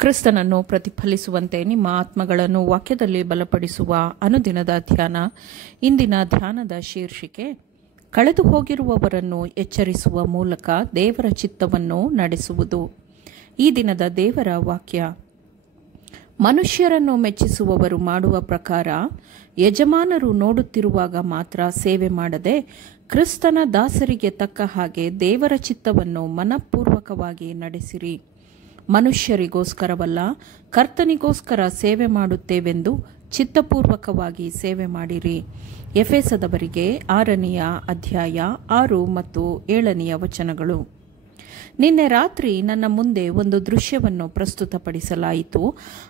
ಕ್ರಿಸ್ತನನ್ನು ಪ್ರತಿಫಲಿಸುವಂತೆ ನಿಮ್ಮ ಆತ್ಮಗಳನ್ನು ವಾಕ್ಯದಲ್ಲಿ ಬಲಪಡಿಸುವ ಅನುದಿನದ ಧ್ಯಾನ. ಇಂದಿನ ಧ್ಯಾನದ ಶೀರ್ಷಿಕೆ, ಕಳೆದು ಹೋಗಿರುವವರನ್ನು ಎಚ್ಚರಿಸುವ ಮೂಲಕ ದೇವರ ಚಿತ್ತವನ್ನು ನಡೆಸುವುದು. ಈ ದಿನದ ದೇವರ ವಾಕ್ಯ, ಮನುಷ್ಯರನ್ನು ಮೆಚ್ಚಿಸುವವರು ಮಾಡುವ ಪ್ರಕಾರ ಯಜಮಾನರು ನೋಡುತ್ತಿರುವಾಗ ಮಾತ್ರ ಸೇವೆ ಮಾಡದೆ, ಕ್ರಿಸ್ತನ ದಾಸರಿಗೆ ತಕ್ಕ ಹಾಗೆ ದೇವರ ಚಿತ್ತವನ್ನು ಮನಪೂರ್ವಕವಾಗಿ ನಡೆಸಿರಿ. ಮನುಷ್ಯರಿಗೋಸ್ಕರವಲ್ಲ, ಕರ್ತನಿಗೋಸ್ಕರ ಸೇವೆ ಮಾಡುತ್ತೇವೆಂದು ಚಿತ್ತಪೂರ್ವಕವಾಗಿ ಸೇವೆ ಮಾಡಿರಿ. ಎಫೆಸದವರಿಗೆ 6ನೇ ಅಧ್ಯಾಯ 6 ಮತ್ತು 7ನೇ ವಚನಗಳು. ನಿನ್ನೆ ರಾತ್ರಿ ನನ್ನ ಮುಂದೆ ಒಂದು ದೃಶ್ಯವನ್ನು ಪ್ರಸ್ತುತಪಡಿಸಲಾಯಿತು.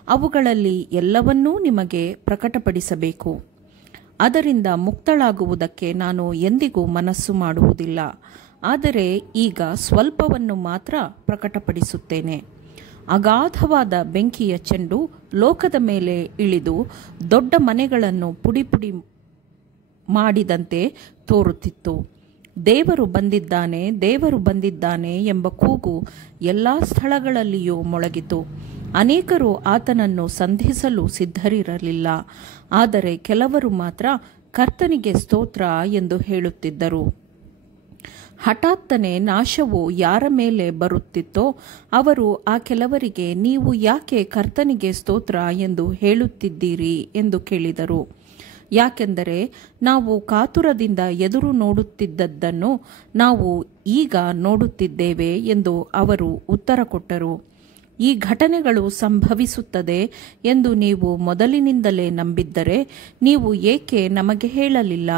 ಅವುಗಳಲ್ಲಿ ಎಲ್ಲವನ್ನೂ ನಿಮಗೆ ಪ್ರಕಟಪಡಿಸಬೇಕು. ಅದರಿಂದ ಮುಕ್ತಳಾಗುವುದಕ್ಕೆ ನಾನು ಎಂದಿಗೂ ಮನಸ್ಸು ಮಾಡುವುದಿಲ್ಲ. ಆದರೆ ಈಗ ಸ್ವಲ್ಪವನ್ನು ಮಾತ್ರ ಪ್ರಕಟಪಡಿಸುತ್ತೇನೆ. ಅಗಾಧವಾದ ಬೆಂಕಿಯ ಚೆಂಡು ಲೋಕದ ಮೇಲೆ ಇಳಿದು ದೊಡ್ಡ ಮನೆಗಳನ್ನು ಪುಡಿ ಮಾಡಿದಂತೆ ತೋರುತ್ತಿತ್ತು. ದೇವರು ಬಂದಿದ್ದಾನೆ, ದೇವರು ಬಂದಿದ್ದಾನೆ ಎಂಬ ಕೂಗು ಎಲ್ಲ ಸ್ಥಳಗಳಲ್ಲಿಯೂ ಮೊಳಗಿತು. ಅನೇಕರು ಆತನನ್ನು ಸಂಧಿಸಲು ಸಿದ್ಧರಿರಲಿಲ್ಲ. ಆದರೆ ಕೆಲವರು ಮಾತ್ರ ಕರ್ತನಿಗೆ ಸ್ತೋತ್ರ ಎಂದು ಹೇಳುತ್ತಿದ್ದರು. ಹಠಾತ್ತನೆ ನಾಶವು ಯಾರ ಮೇಲೆ ಬರುತ್ತಿತ್ತೋ ಅವರು ಆ ಕೆಲವರಿಗೆ, ನೀವು ಯಾಕೆ ಕರ್ತನಿಗೆ ಸ್ತೋತ್ರ ಎಂದು ಹೇಳುತ್ತಿದ್ದೀರಿ ಎಂದು ಕೇಳಿದರು. ಯಾಕೆಂದರೆ ನಾವು ಕಾತುರದಿಂದ ಎದುರು ನೋಡುತ್ತಿದ್ದದ್ದನ್ನು ನಾವು ಈಗ ನೋಡುತ್ತಿದ್ದೇವೆ ಎಂದು ಅವರು ಉತ್ತರ ಕೊಟ್ಟರು. ಈ ಘಟನೆಗಳು ಸಂಭವಿಸುತ್ತದೆ ಎಂದು ನೀವು ಮೊದಲಿನಿಂದಲೇ ನಂಬಿದ್ದರೆ ನೀವು ಏಕೆ ನಮಗೆ ಹೇಳಲಿಲ್ಲ?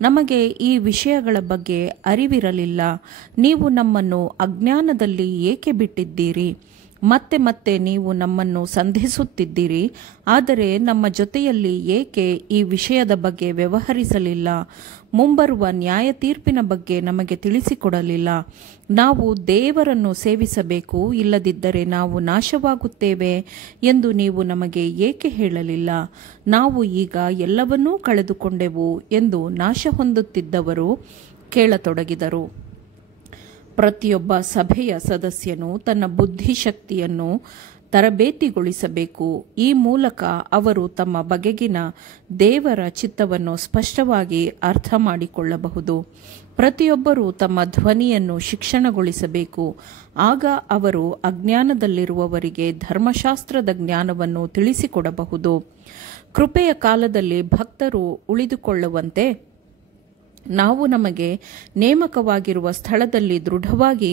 ನಮಗೆ ಈ ವಿಷಯಗಳ ಬಗ್ಗೆ ಅರಿವಿರಲಿಲ್ಲ. ನೀವು ನಮ್ಮನ್ನು ಅಜ್ಞಾನದಲ್ಲಿ ಏಕೆ ಬಿಟ್ಟಿದ್ದೀರಿ? ಮತ್ತೆ ಮತ್ತೆ ನೀವು ನಮ್ಮನ್ನು ಸಂಧಿಸುತ್ತಿದ್ದೀರಿ. ಆದರೆ ನಮ್ಮ ಜೊತೆಯಲ್ಲಿ ಏಕೆ ಈ ವಿಷಯದ ಬಗ್ಗೆ ವ್ಯವಹರಿಸಲಿಲ್ಲ? ಮುಂಬರುವ ನ್ಯಾಯ ತೀರ್ಪಿನ ಬಗ್ಗೆ ನಮಗೆ ತಿಳಿಸಿಕೊಡಲಿಲ್ಲ. ನಾವು ದೇವರನ್ನು ಸೇವಿಸಬೇಕು, ಇಲ್ಲದಿದ್ದರೆ ನಾವು ನಾಶವಾಗುತ್ತೇವೆ ಎಂದು ನೀವು ನಮಗೆ ಏಕೆ ಹೇಳಲಿಲ್ಲ? ನಾವು ಈಗ ಎಲ್ಲವನ್ನೂ ಕಳೆದುಕೊಂಡೆವು ಎಂದು ನಾಶ ಹೊಂದುತ್ತಿದ್ದವರು ಕೇಳತೊಡಗಿದರು. ಪ್ರತಿಯೊಬ್ಬ ಸಭೆಯ ಸದಸ್ಯನು ತನ್ನ ಬುದ್ಧಿಶಕ್ತಿಯನ್ನು ತರಬೇತಿಗೊಳಿಸಬೇಕು. ಈ ಮೂಲಕ ಅವರು ತಮ್ಮ ಬಗೆಗಿನ ದೇವರ ಚಿತ್ತವನ್ನು ಸ್ಪಷ್ಟವಾಗಿ ಅರ್ಥ ಮಾಡಿಕೊಳ್ಳಬಹುದು. ಪ್ರತಿಯೊಬ್ಬರೂ ತಮ್ಮ ಧ್ವನಿಯನ್ನು ಶಿಕ್ಷಣಗೊಳಿಸಬೇಕು. ಆಗ ಅವರು ಅಜ್ಞಾನದಲ್ಲಿರುವವರಿಗೆ ಧರ್ಮಶಾಸ್ತ್ರದ ಜ್ಞಾನವನ್ನು ತಿಳಿಸಿಕೊಡಬಹುದು. ಕೃಪೆಯ ಕಾಲದಲ್ಲಿ ಭಕ್ತರು ಉಳಿದುಕೊಳ್ಳುವಂತೆ ನಾವು ನಮಗೆ ನೇಮಕವಾಗಿರುವ ಸ್ಥಳದಲ್ಲಿ ದೃಢವಾಗಿ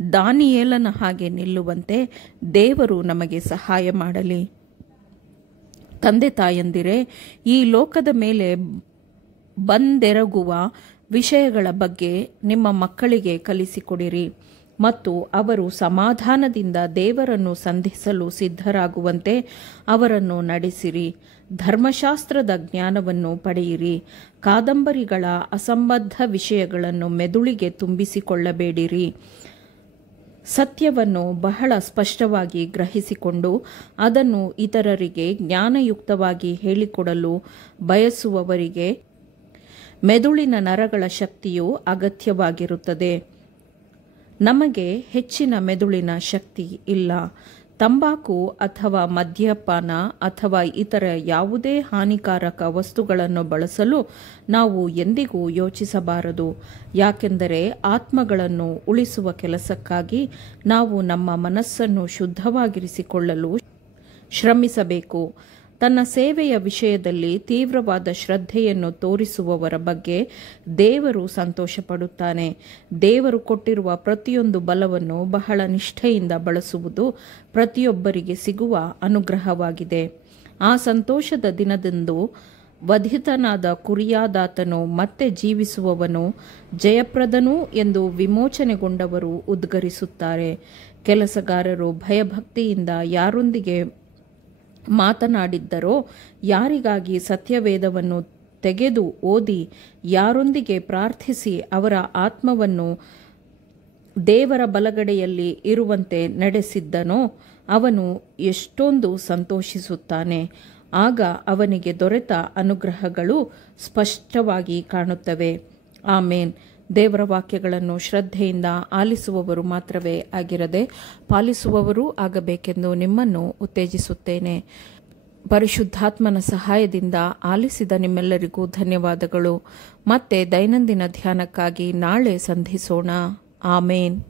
ದಾನಿಯೇಲನ ಹಾಗೆ ನಿಲ್ಲುವಂತೆ ದೇವರು ನಮಗೆ ಸಹಾಯ ಮಾಡಲಿ. ತಂದೆ ತಾಯಂದಿರೇ, ಈ ಲೋಕದ ಮೇಲೆ ಬಂದೆರಗುವ ವಿಷಯಗಳ ಬಗ್ಗೆ ನಿಮ್ಮ ಮಕ್ಕಳಿಗೆ ಕಲಿಸಿಕೊಡಿರಿ ಮತ್ತು ಅವರು ಸಮಾಧಾನದಿಂದ ದೇವರನ್ನು ಸಂಧಿಸಲು ಸಿದ್ಧರಾಗುವಂತೆ ಅವರನ್ನು ನಡೆಸಿರಿ. ಧರ್ಮಶಾಸ್ತ್ರದ ಜ್ಞಾನವನ್ನು ಪಡೆಯಿರಿ. ಕಾದಂಬರಿಗಳ ಅಸಂಬದ್ಧ ವಿಷಯಗಳನ್ನು ಮೆದುಳಿಗೆ ತುಂಬಿಸಿಕೊಳ್ಳಬೇಡಿರಿ. ಸತ್ಯವನ್ನು ಬಹಳ ಸ್ಪಷ್ಟವಾಗಿ ಗ್ರಹಿಸಿಕೊಂಡು ಅದನ್ನು ಇತರರಿಗೆ ಜ್ಞಾನಯುಕ್ತವಾಗಿ ಹೇಳಿಕೊಡಲು ಬಯಸುವವರಿಗೆ ಮೆದುಳಿನ ನರಗಳ ಶಕ್ತಿಯು ಅಗತ್ಯವಾಗಿರುತ್ತದೆ. ನಮಗೆ ಹೆಚ್ಚಿನ ಮೆದುಳಿನ ಶಕ್ತಿ ಇಲ್ಲ. ತಂಬಾಕು ಅಥವಾ ಮದ್ಯಪಾನ ಅಥವಾ ಇತರ ಯಾವುದೇ ಹಾನಿಕಾರಕ ವಸ್ತುಗಳನ್ನು ಬಳಸಲು ನಾವು ಎಂದಿಗೂ ಯೋಚಿಸಬಾರದು. ಯಾಕೆಂದರೆ ಆತ್ಮಗಳನ್ನು ಉಳಿಸುವ ಕೆಲಸಕ್ಕಾಗಿ ನಾವು ನಮ್ಮ ಮನಸ್ಸನ್ನು ಶುದ್ಧವಾಗಿರಿಸಿಕೊಳ್ಳಲು ಶ್ರಮಿಸಬೇಕು. ತನ್ನ ಸೇವೆಯ ವಿಷಯದಲ್ಲಿ ತೀವ್ರವಾದ ಶ್ರದ್ಧೆಯನ್ನು ತೋರಿಸುವವರ ಬಗ್ಗೆ ದೇವರು ಸಂತೋಷಪಡುತ್ತಾನೆ. ದೇವರು ಕೊಟ್ಟಿರುವ ಪ್ರತಿಯೊಂದು ಬಲವನ್ನು ಬಹಳ ನಿಷ್ಠೆಯಿಂದ ಬಳಸುವುದು ಪ್ರತಿಯೊಬ್ಬರಿಗೆ ಸಿಗುವ ಅನುಗ್ರಹವಾಗಿದೆ. ಆ ಸಂತೋಷದ ದಿನದಂದು ವಧಿತನಾದ ಕುರಿಯಾದಾತನು ಮತ್ತೆ ಜೀವಿಸುವವನು, ಜಯಪ್ರದನು ಎಂದು ವಿಮೋಚನೆಗೊಂಡವರು ಉದ್ಗರಿಸುತ್ತಾರೆ. ಕೆಲಸಗಾರರು ಭಯಭಕ್ತಿಯಿಂದ ಯಾರೊಂದಿಗೆ ಮಾತನಾಡಿದ್ದರೋ, ಯಾರಿಗಾಗಿ ಸತ್ಯವೇದವನ್ನು ತೆಗೆದು ಓದಿ, ಯಾರೊಂದಿಗೆ ಪ್ರಾರ್ಥಿಸಿ ಅವರ ಆತ್ಮವನ್ನು ದೇವರ ಬಲಗಡೆಯಲ್ಲಿ ಇರುವಂತೆ ನಡೆಸಿದ್ದನೋ ಅವನು ಎಷ್ಟೊಂದು ಸಂತೋಷಿಸುತ್ತಾನೆ. ಆಗ ಅವನಿಗೆ ದೊರೆತ ಅನುಗ್ರಹಗಳು ಸ್ಪಷ್ಟವಾಗಿ ಕಾಣುತ್ತವೆ. ಆಮೇನ್. ದೇವರ ವಾಕ್ಯಗಳನ್ನು ಶ್ರದ್ಧೆಯಿಂದ ಆಲಿಸುವವರು ಮಾತ್ರವೇ ಆಗಿರದೆ ಪಾಲಿಸುವವರೂ ಆಗಬೇಕೆಂದು ನಿಮ್ಮನ್ನು ಉತ್ತೇಜಿಸುತ್ತೇನೆ. ಪರಿಶುದ್ಧಾತ್ಮನ ಸಹಾಯದಿಂದ ಆಲಿಸಿದ ನಿಮ್ಮೆಲ್ಲರಿಗೂ ಧನ್ಯವಾದಗಳು. ಮತ್ತೆ ದೈನಂದಿನ ಧ್ಯಾನಕ್ಕಾಗಿ ನಾಳೆ ಸಂಧಿಸೋಣ. ಆಮೇನ್.